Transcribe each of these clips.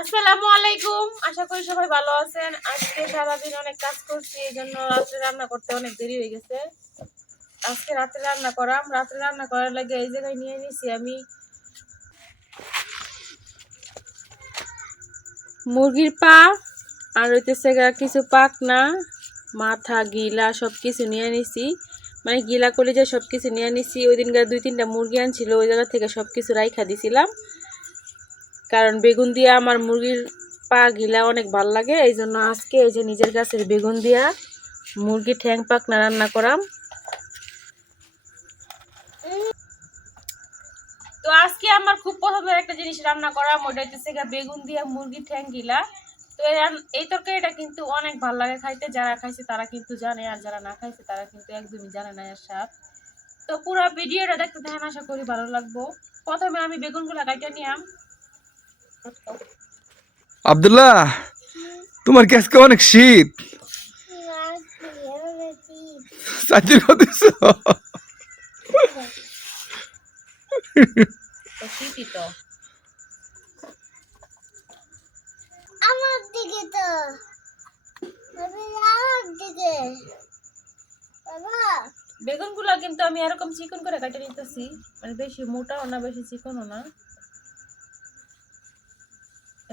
আসসালামু আলাইকুম, আশা করি সবাই ভালো আছেন। আজকে সারাদিন অনেক কাজ করছি, এই জন্য রাত্রে রান্না করতে অনেক দেরি হয়ে গেছে। আজকে রাত্রে রান্না করার লাগে এই জায়গায় নিয়ে নিছি আমি মুরগির পা, আর হইতেছে কিছু পাখনা, মাথা, গিলা সবকিছু নিয়ে নিছি। মানে গিলা কলিজা সবকিছু নিয়ে নিছি। ওই দিনকার 2-3টা মুরগি আনছিল, ওই জায়গা থেকে সবকিছু রাইখা দিছিলাম, কারণ বেগুন দিয়া আমার মুরগির পা গিলা অনেক ভাল লাগে। এই জন্য আজকে এই যে নিজের গাছের বেগুন দিয়া মুরগি ঠ্যাং পাকনা রান্না করাম। তো আজকে আমার খুব পছন্দের একটা জিনিস রান্না করাম, ওটা হচ্ছে বেগুন দিয়া মুরগি ঠ্যাং গিলা। তো এই তরকারিটা কিন্তু অনেক ভাল লাগে খাইতে। যারা খাইছে তারা কিন্তু জানে, আর যারা না খাইছে তারা কিন্তু একদমই জানে না এর স্বাদ। তো পুরো ভিডিওটা দেখতে থাকেন, আশা করি ভালো লাগবো। প্রথমে আমি বেগুনগুলা কাটিয়ে নিলাম। আব্দুল্লাহ, তোমার কি আজকে অনেক শীত? চাচির কথা শীতই তো আমার দিকে তো আমার দিকে বাবা বেগুনগুলা কিন্তু আমি এরকম চিকন করে কাটে নিতেছি, মানে বেশি মোটাও না বেশি চিকনও না,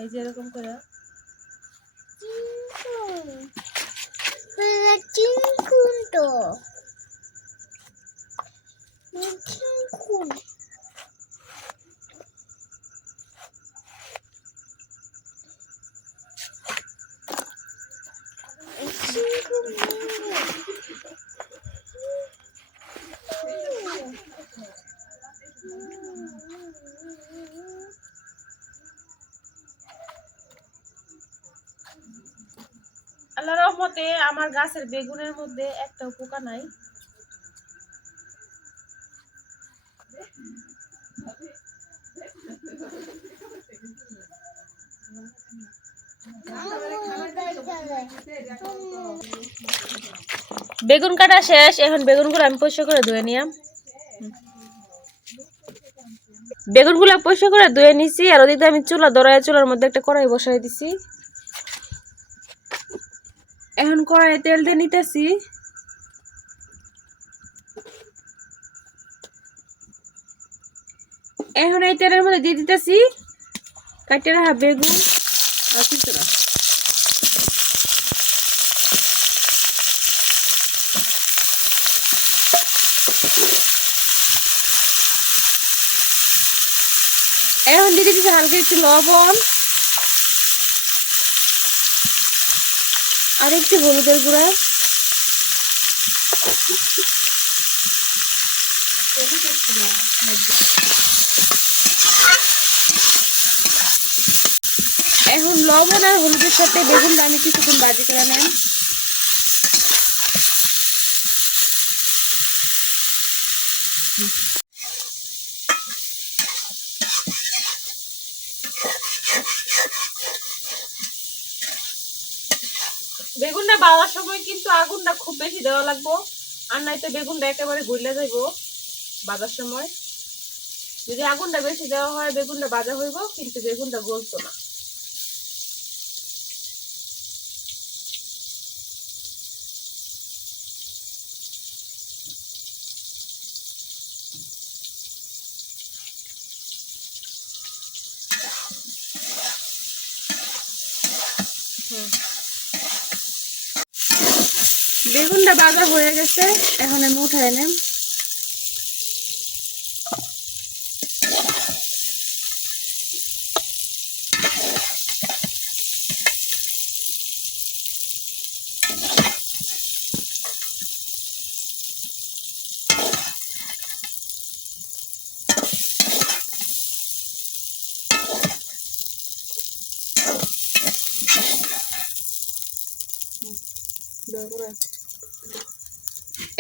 এই যে এরকম করে। চিনকুন তো চিনকুন আল্লাহর রহমতে আমার গাছের বেগুনের মধ্যে একটাও পোকা নাই। বেগুন কাটা শেষ, এখন বেগুনগুলো আমি পরিষ্কার করে ধুয়ে নিলাম। বেগুনগুলো পরিষ্কার করে ধুয়ে নিছি, আর ওদিকে আমি চুলার মধ্যে একটা কড়াই বসাই দিছি। এখন কড়াইয়ে তেল দিয়ে নিতেছি। এখন এই তেলের মধ্যে দিয়ে দিতেছি কাটে রাখা বেগুন আর কিছু না। এখন দিয়ে দিতেছি হালকা একটু লবণ আর একটু হলুদের গুঁড়া। এখন লবণ আর হলুদের সাথে বেগুনটা আমি কিছুক্ষণ ভাজি করে নেন। বেগুনটা ভাজার সময় কিন্তু আগুনটা খুব বেশি দেওয়া লাগবো, আর নয়তো বেগুনটা একেবারে গলে যাইব ভাজার সময়। যদি আগুনটা বেশি দেওয়া হয় বেগুনটা ভাজা হইব, কিন্তু বেগুনটা গলতো না। বেগুনটা ভাজা হয়ে গেছে, এখন আমি উঠাই নেব।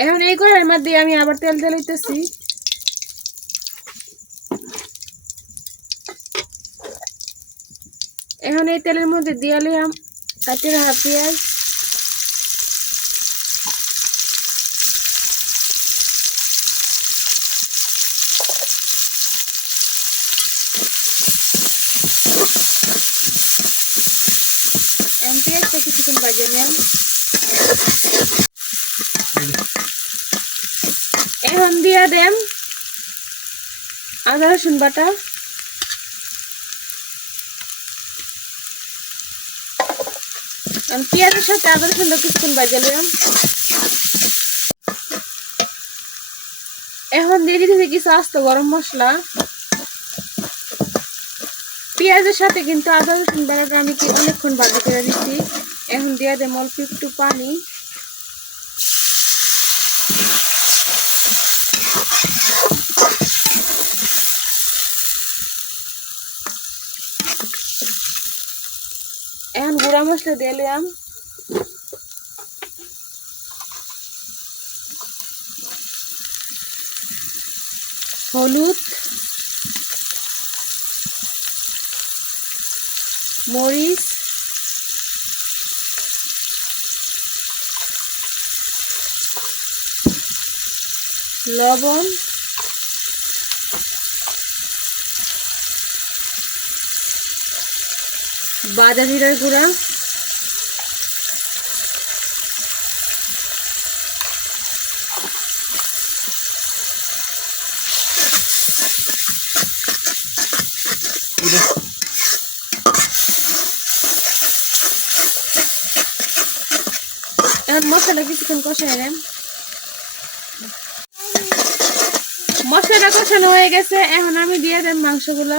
এখন এই কড়াইয়ের মধ্যে আমি আবার তেল দিতেছি। এখন এই তেলের মধ্যে দিয়ে নিলাম কাটে রাখা পেঁয়াজ, সাথে কিছুক্ষণ বাজিয়ে নিলাম। এখন দিয়া দেন আদা রসুন বাটা, পেঁয়াজের সাথে আদা রসুনটা কিছুক্ষণ বাজিয়ে নিলাম। এখন দিয়ে দিতেছি কিছু আস্ত গরম মশলা। পেঁয়াজের সাথে কিন্তু আদা রসুন বাটাটা আমি অনেকক্ষণ ভাজি করে দিচ্ছি। এখন দিয়ে দেব অল্প একটু পানি। এখন গুঁড়া মশলা দিয়ে দিলাম, হলুদ, মরিচ, লবণ, বাদা জিরার গুঁড়া, এখন মশলা কিছুক্ষণ কষাই নেন। মশলাটা কষানো হয়ে গেছে, এখন আমি দিয়ে দেব মাংসগুলো।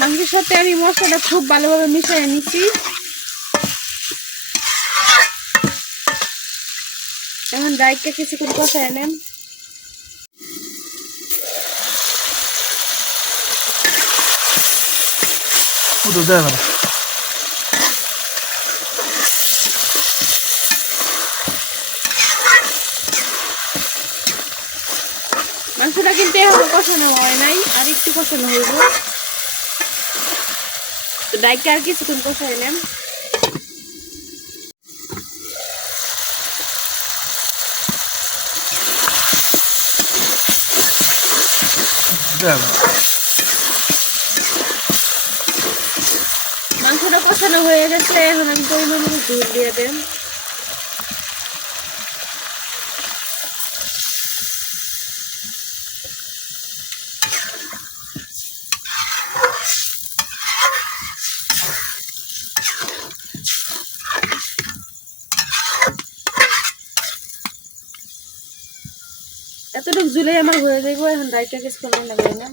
মাংসের সাথে আমি মশলাটা খুব ভালোভাবে মিশিয়ে নিচ্ছি। এখন ডাইটটা কিছুক্ষণ কষায় নেন। মাংসটা কিন্তু এখন কষানো হয় নাই, আর একটু কষানো হইব। ডাইটটা আর কিছুক্ষণ কষায় নেন। মাংসটা কষানো হয়ে গেছে, এখন আমি পরিমাণ মতো ঝোল দিয়ে দেন। এতটুকু ঝুলে আমার হয়ে যাবো। এখন ডাইটটা কিছুক্ষণ রান্না করে নেন।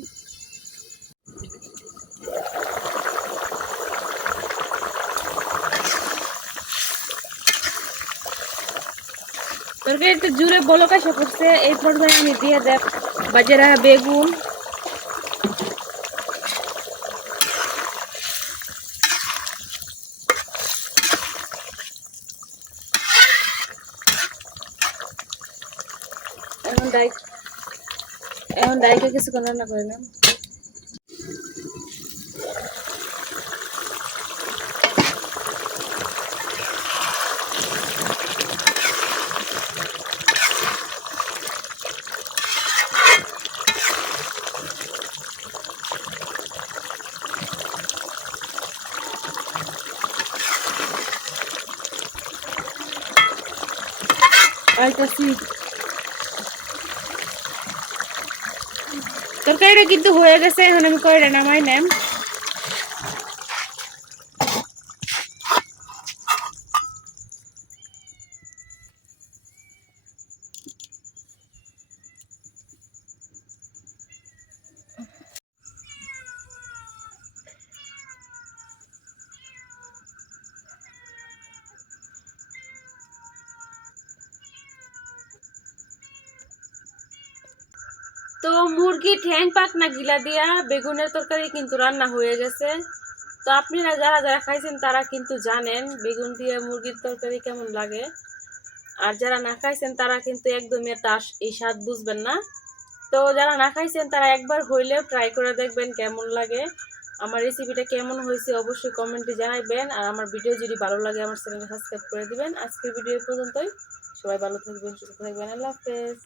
তরকারি একটু জুড়ে বলক আসা করছে, এই পর্যায়ে আমি দিয়ে দেব বাজে রাখা বেগুন, এখন ডাইকে কিছুক্ষণ রান্না করে নেন। তরকারিটা কিন্তু হয়ে গেছে, এখন আমি কয়টা নামাই নেম। তো মুরগি ঠ্যাং পাকনা গিলা দিয়া বেগুনের তরকারি কিন্তু রান্না হয়ে গেছে। তো আপনারা যারা যারা খাইছেন তারা কিন্তু জানেন বেগুন দিয়ে মুরগির তরকারি কেমন লাগে, আর যারা না খাইছেন তারা কিন্তু একদমই এই স্বাদ বুঝবেন না। তো যারা না খাইছেন তারা একবার হইলেও ট্রাই করে দেখবেন কেমন লাগে। আমার রেসিপিটা কেমন হয়েছে অবশ্যই কমেন্টে জানাবেন। আর আমার ভিডিও যদি ভালো লাগে আমার চ্যানেলটা সাবস্ক্রাইব করে দিবেন। আজকের ভিডিও পর্যন্তই। সবাই ভালো থাকবেন, সুস্থ থাকবেন। আল্লাহ হাফেজ।